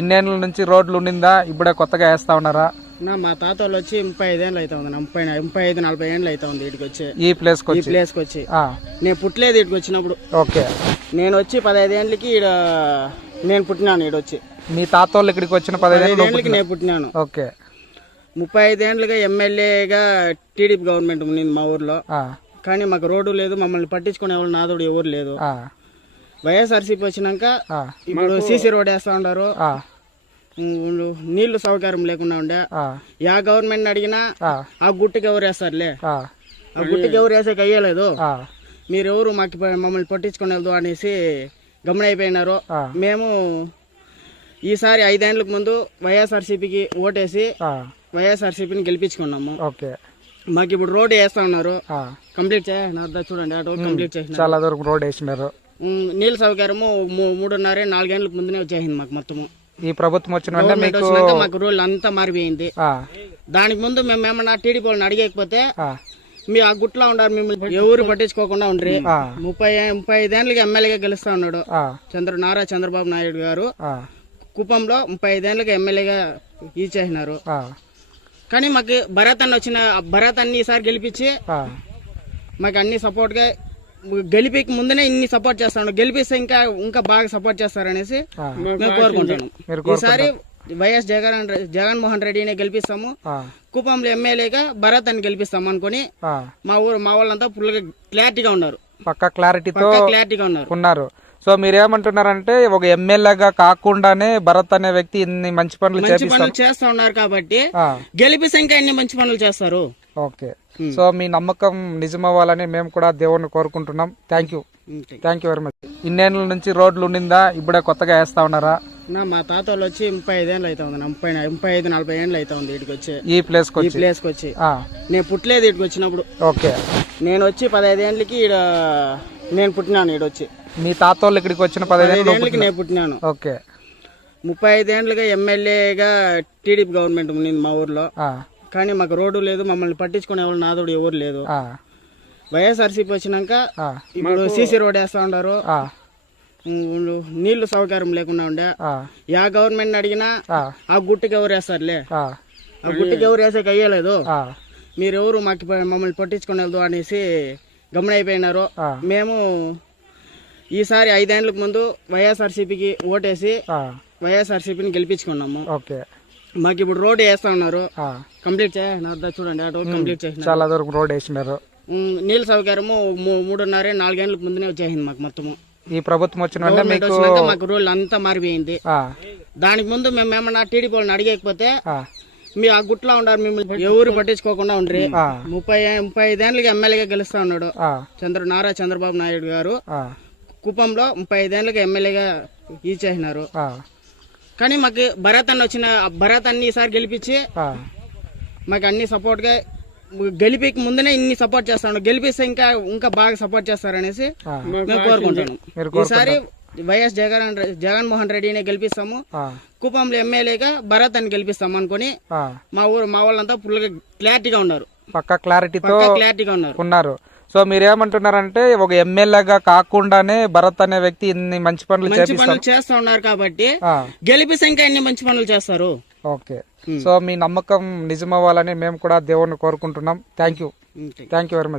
ఇన్నేళ్ళ నుంచి రోడ్లు ఉండిందా? ఇప్పుడే కొత్తగా వేస్తా ఉన్నారా? మా తాత వాళ్ళు వచ్చి 35 ఏళ్ళు అవుతా ఉంది. 35-40 ఏళ్ళు అవుతా ఉంది ఇటుకి వచ్చి, ఈ ప్లేస్ కి వచ్చి. నేను పుట్టలేదు ఇటుకి వచ్చినప్పుడు. ఓకే. నేను వచ్చి 15 ఏళ్ళకి ఈడ నేను పుట్టినాను. ఈడొచ్చి మీ తాత వాళ్ళు ఇక్కడికి వచ్చిన 15 ఏళ్ళకి నేను పుట్టినాను. ఓకే. 35 ఏళ్ళుగా ఎమ్మెల్యేగా టీడీపీ గవర్నమెంట్ ఉంది మా ఊర్లో. కానీ మాకు రోడ్డు లేదు, మమ్మల్ని పట్టించుకునే వాళ్ళు నాదోడు ఎవరు లేదు. వైఎస్ఆర్సీపీ వచ్చినాక ఇప్పుడు సీసీ రోడ్ వేస్తా ఉన్నారు. నీళ్లు సౌకర్యం లేకుండా ఉండే. యా గవర్నమెంట్ అడిగినా ఆ గుట్టుకి ఎవరు వేస్తారులే, ఆ గుట్టుకి ఎవరు వేసేకి అయ్యలేదు. మీరెవరు మాకు మమ్మల్ని పట్టించుకునేది అనేసి గమనైపోయినారు. మేము ఈసారి 5 ఏళ్ళకు ముందు వైఎస్ఆర్సీపీకి ఓటేసి వైఎస్ఆర్సీపీని గెలిపించుకున్నాము. మాకు ఇప్పుడు రోడ్డు వేస్తా ఉన్నారు. కంప్లీట్ చూడండి, కంప్లీట్ చేసిన చాలా దూరం రోడ్ వేసినారు. నీళ్ళ సౌకర్యము 3.5-4 ఏళ్ళకి ముందునే వచ్చేసింది మాకు మొత్తము. ఈ ప్రభుత్వం వచ్చినాక మాకు రూల్ అంతా మారిపోయింది. దానికి ముందు మేము ఏమన్నా టీడీపీ వాళ్ళని అడిగకపోతే మీ ఆ గుట్లో ఉండారు, మిమ్మల్ని ఎవరు పట్టించుకోకుండా ఉండ్రి. 35 ఏళ్ళకి ఎమ్మెల్యేగా గెలుస్తా ఉన్నాడు నారా చంద్రబాబు నాయుడు గారు. కుప్పంలో 35 ఏళ్ళకి ఎమ్మెల్యేగా ఇచ్చేసినారు. కానీ మాకు భరత్ అన్ని ఈసారి గెలిపించి మాకు అన్ని సపోర్ట్ గా గెలిపికి ముందునే ఇన్ని సపోర్ట్ చేస్తాను, గెలిపిస్తే ఇంకా బాగా సపోర్ట్ చేస్తారనేసి మేము కోరుకుంటున్నాం. ఈసారి వైఎస్ జగన్మోహన్ రెడ్డిని గెలిపిస్తాము. కుప్పంలో ఎమ్మెల్యేగా భరత్ అని గెలిపిస్తాము అనుకుని మా వాళ్ళంతా ఫుల్ గా క్లారిటీగా ఉన్నారు, పక్కా క్లారిటీగా ఉన్నారు. సో మీరేమంటున్నారంటే ఒక ఎమ్మెల్యేగా కాకుండానే భరత్ అనే వ్యక్తి ఇన్ని మంచి పనులు చేస్తా ఉన్నారు కాబట్టి గెలిపిస్తే ఇంకా ఎన్ని మంచి పనులు చేస్తారు. ఓకే. సో మీ నమ్మకం నిజమవ్వాలని మేము కూడా దేవుణ్ణి కోరుకుంటున్నాం. Thank you very much. ఇన్నేళ్ళ నుంచి రోడ్లు ఉండిందా? ఇప్పుడే కొత్తగా వేస్తా ఉన్నారా? మా తాత వాళ్ళు వచ్చి 35 ఏళ్ళు అవుతా ఉంది. 35-40 ఏళ్ళు అవుతా ఉంది ఇటుకి వచ్చి, ఈ ప్లేస్ కి వచ్చి. నేను పుట్టలేదు ఇటుకి వచ్చినప్పుడు. ఓకే. నేను వచ్చి 15 ఏళ్ళకి ఈడ నేను పుట్టినాను. ఈడొచ్చి మీ తాత వాళ్ళు ఇక్కడికి వచ్చిన 15 ఏళ్ళకి నేను పుట్టినాను. ఓకే. 35 ఏళ్ళుగా ఎమ్మెల్యేగా టీడీపీ గవర్నమెంట్ ఉంది మా ఊర్లో. కానీ మాకు రోడ్డు లేదు, మమ్మల్ని పట్టించుకునే వాళ్ళు నాదోడు ఎవరు లేదు. వైఎస్ఆర్సీపీ వచ్చినాక ఇప్పుడు సీసీ రోడ్ వేస్తా ఉన్నారు. నీళ్లు సౌకర్యం లేకుండా ఉండే. యా గవర్నమెంట్ అడిగినా ఆ గుట్టుకి ఎవరు వేస్తారులే, ఆ గుట్టుకి ఎవరు వేసేకి అయ్యలేదు. మీరెవరు మాకు మమ్మల్ని పట్టించుకునేది అనేసి గమనైపోయినారు. మేము ఈసారి 5 ఏళ్ళకు ముందు వైఎస్ఆర్సీపీకి ఓటేసి వైఎస్ఆర్సీపీని గెలిపించుకున్నాము. మాకు ఇప్పుడు రోడ్డు వేస్తా ఉన్నారు. కంప్లీట్ చూడండి, కంప్లీట్ చేసిన చాలా దూరం రోడ్ వేసినారు. నీళ్ళ సౌకర్యము 3.5-4 ఏళ్ళకి ముందునే వచ్చేసింది మాకు మొత్తము. ఈ ప్రభుత్వం వచ్చినాక మాకు రూల్ అంతా మారిపోయింది. దానికి ముందు మేము ఏమన్నా టీడీపీ వాళ్ళని అడిగకపోతే మీ ఆ గుట్లో ఉండారు, మిమ్మల్ని ఎవరు పట్టించుకోకుండా ఉండ్రి. 35 ఏళ్ళకి ఎమ్మెల్యేగా గెలుస్తా ఉన్నాడు నారా చంద్రబాబు నాయుడు గారు. కుప్పంలో 35 ఏళ్ళకి ఎమ్మెల్యేగా ఇచ్చేసినారు. కానీ మాకు భరత్ అన్ని ఈసారి గెలిపించి మాకు అన్ని సపోర్ట్ గా గెలిపికి ముందునే ఇన్ని సపోర్ట్ చేస్తాను, గెలిపిస్తే ఇంకా బాగా సపోర్ట్ చేస్తారనేసి మేము కోరుకుంటున్నాం. ఈసారి వైఎస్ జగన్మోహన్ రెడ్డిని గెలిపిస్తాము. కుప్పంలో ఎమ్మెల్యేగా భరత్ అని గెలిపిస్తాము అనుకుని మా వాళ్ళంతా ఫుల్ గా క్లారిటీగా ఉన్నారు, పక్కా క్లారిటీగా ఉన్నారు. సో మీరేమంటున్నారంటే ఒక ఎమ్మెల్యేగా కాకుండానే భరత్ అనే వ్యక్తి ఇన్ని మంచి పనులు చేస్తా ఉన్నారు కాబట్టి గెలిపిస్తే ఇంకా ఎన్ని మంచి పనులు చేస్తారు. ఓకే. సో మీ నమ్మకం నిజమవ్వాలని మేము కూడా దేవుణ్ణి కోరుకుంటున్నాం. Thank you very much.